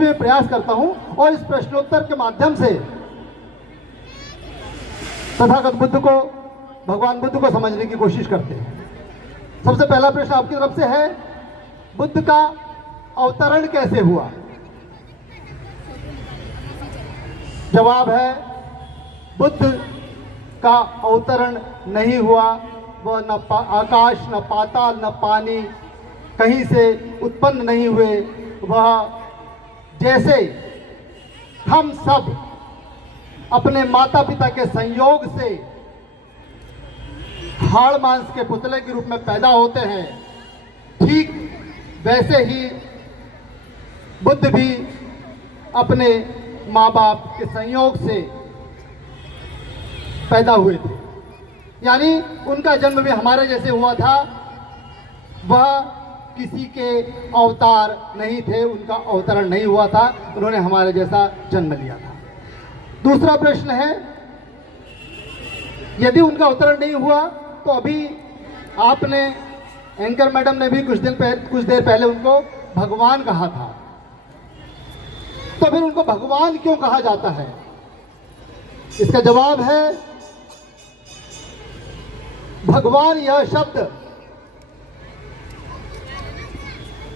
भी मैं प्रयास करता हूं और इस प्रश्नोत्तर के माध्यम से तथागत बुद्ध को, भगवान बुद्ध को समझने की कोशिश करते हैं। सबसे पहला प्रश्न आपकी तरफ से है, बुद्ध का अवतरण कैसे हुआ? जवाब है, बुद्ध का अवतरण नहीं हुआ। वह न आकाश, न पाताल, न पानी, कहीं से उत्पन्न नहीं हुए। वह जैसे हम सब अपने माता पिता के संयोग से हाड़ मांस के पुतले के रूप में पैदा होते हैं, ठीक वैसे ही बुद्ध भी अपने माँ बाप के संयोग से पैदा हुए थे। यानी उनका जन्म भी हमारे जैसे हुआ था। वह किसी के अवतार नहीं थे, उनका अवतरण नहीं हुआ था, उन्होंने हमारे जैसा जन्म लिया था। दूसरा प्रश्न है, यदि उनका अवतरण नहीं हुआ तो अभी आपने, एंकर मैडम ने भी कुछ देर पहले उनको भगवान कहा था, तो फिर उनको भगवान क्यों कहा जाता है? इसका जवाब है, भगवान यह शब्द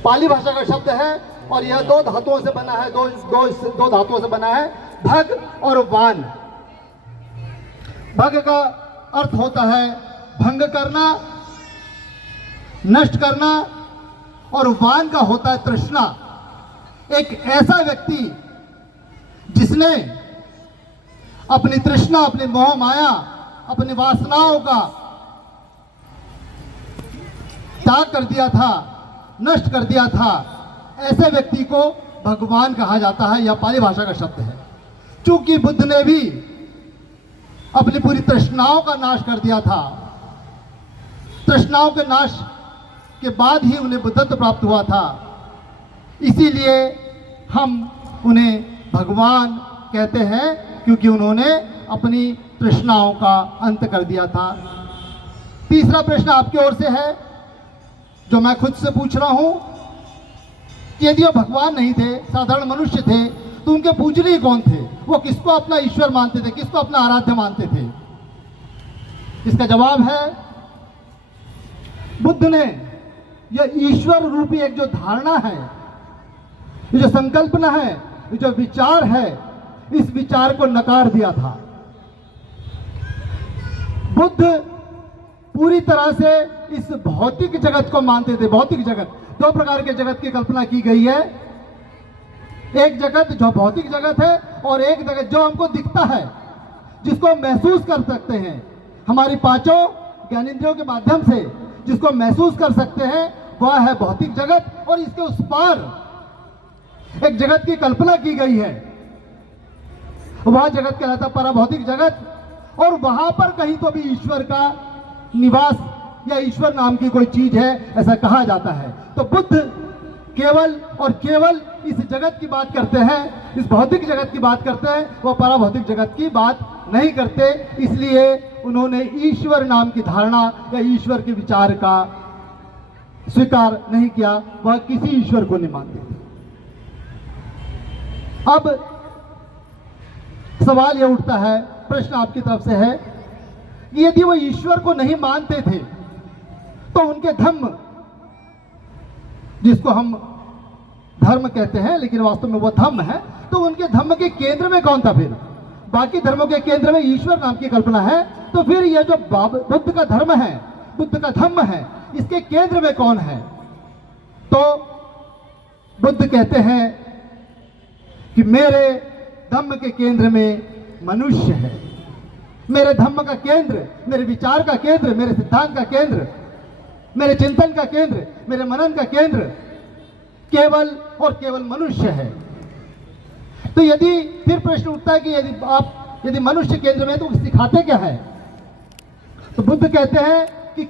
पाली भाषा का शब्द है और यह दो धातुओं से बना है, दो धातुओं से बना है, भग और वान। भग का अर्थ होता है भंग करना, नष्ट करना, और वान का होता है तृष्णा। एक ऐसा व्यक्ति जिसने अपनी तृष्णा, अपनी मोह माया, अपनी वासनाओं का त्याग कर दिया था, नष्ट कर दिया था, ऐसे व्यक्ति को भगवान कहा जाता है। यह पाली भाषा का शब्द है। चूंकि बुद्ध ने भी अपनी पूरी तृष्णाओं का नाश कर दिया था, तृष्णाओं के नाश के बाद ही उन्हें बुद्धत्व प्राप्त हुआ था, इसीलिए हम उन्हें भगवान कहते हैं, क्योंकि उन्होंने अपनी तृष्णाओं का अंत कर दिया था। तीसरा प्रश्न आपकी ओर से है, जो मैं खुद से पूछ रहा हूं, कि यदि वो भगवान नहीं थे, साधारण मनुष्य थे, तो उनके पूजनीय कौन थे? वो किसको अपना ईश्वर मानते थे, किसको अपना आराध्य मानते थे? इसका जवाब है, बुद्ध ने यह ईश्वर रूपी एक जो धारणा है, ये जो संकल्पना है, ये जो विचार है, इस विचार को नकार दिया था। बुद्ध पूरी तरह से इस भौतिक जगत को मानते थे। भौतिक जगत, दो प्रकार के जगत की कल्पना की गई है। एक जगत जो भौतिक जगत है, और एक जगत जो हमको दिखता है, जिसको महसूस कर सकते हैं, हमारी पांचों ज्ञानेंद्रियों के माध्यम से जिसको महसूस कर सकते हैं, वह है भौतिक जगत। और इसके उस पार एक जगत की कल्पना की गई है, वह जगत कहलाता पराभौतिक जगत, और वहां पर कहीं तो भी ईश्वर का निवास या ईश्वर नाम की कोई चीज है, ऐसा कहा जाता है। तो बुद्ध केवल और केवल इस जगत की बात करते हैं, इस भौतिक जगत की बात करते हैं, वह पराभौतिक जगत की बात नहीं करते। इसलिए उन्होंने ईश्वर नाम की धारणा या ईश्वर के विचार का स्वीकार नहीं किया, वह किसी ईश्वर को नहीं मानते थे। अब सवाल यह उठता है, प्रश्न आपकी तरफ से है, कि यदि वो ईश्वर को नहीं मानते थे, तो उनके धम्म, जिसको हम धर्म कहते हैं लेकिन वास्तव में वो धम्म है, तो उनके धम्म के केंद्र में कौन था? फिर बाकी धर्मों के केंद्र में ईश्वर नाम की कल्पना है, तो फिर यह जो बुद्ध का धर्म है, बुद्ध का धम्म है, इसके केंद्र में कौन है? तो बुद्ध कहते हैं कि मेरे धम्म के केंद्र में मनुष्य है। मेरे धम्म का केंद्र, मेरे विचार का केंद्र, मेरे सिद्धांत का केंद्र, मेरे चिंतन का केंद्र, मेरे मनन का केंद्र केवल और केवल मनुष्य है। तो यदि फिर प्रश्न उठता है कि यदि मनुष्य केंद्र में, तो सिखाते क्या है? तो बुद्ध कहते हैं कि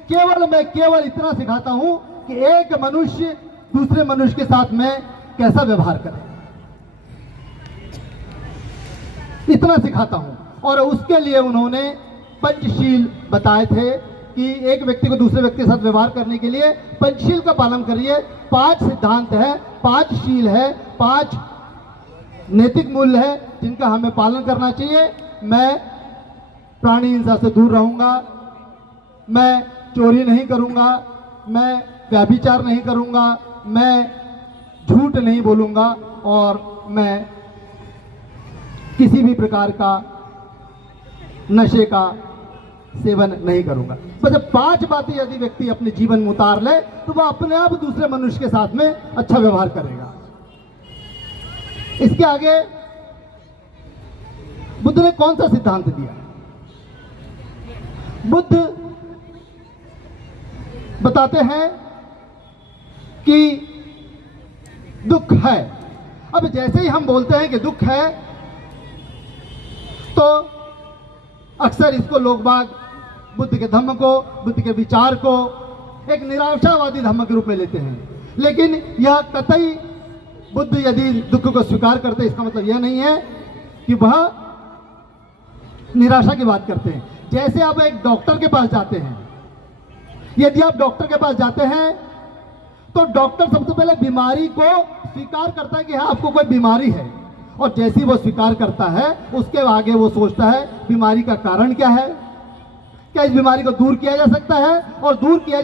मैं केवल इतना सिखाता हूं कि एक मनुष्य दूसरे मनुष्य के साथ में कैसा व्यवहार करे, इतना सिखाता हूं। और उसके लिए उन्होंने पंचशील बताए थे कि एक व्यक्ति को दूसरे व्यक्ति के साथ व्यवहार करने के लिए पंचशील का पालन करिए। 5 सिद्धांत है, 5 शील है, 5 नैतिक मूल्य है जिनका हमें पालन करना चाहिए। मैं प्राणी हिंसा से दूर रहूंगा, मैं चोरी नहीं करूंगा, मैं व्यभिचार नहीं करूंगा, मैं झूठ नहीं बोलूंगा और मैं किसी भी प्रकार का नशे का सेवन नहीं करूंगा। बस जब 5 बातें यदि व्यक्ति अपने जीवन में उतार ले तो वह अपने आप दूसरे मनुष्य के साथ में अच्छा व्यवहार करेगा। इसके आगे बुद्ध ने कौन सा सिद्धांत दिया? बुद्ध बताते हैं कि दुख है। अब जैसे ही हम बोलते हैं कि दुख है तो अक्सर इसको लोग बाग बुद्ध के धम्म को, बुद्ध के विचार को एक निराशावादी धम्म के रूप में लेते हैं। लेकिन यह कतई बुद्ध यदि दुख को स्वीकार करते हैं इसका मतलब यह नहीं है कि वह निराशा की बात करते हैं। जैसे आप एक डॉक्टर के पास जाते हैं, यदि आप डॉक्टर के पास जाते हैं तो डॉक्टर सबसे पहले बीमारी को स्वीकार करता है कि हाँ आपको कोई बीमारी है, और जैसे ही वो स्वीकार करता है उसके आगे वो सोचता है बीमारी का कारण क्या है, क्या इस बीमारी को दूर किया जा सकता है, और दूर किया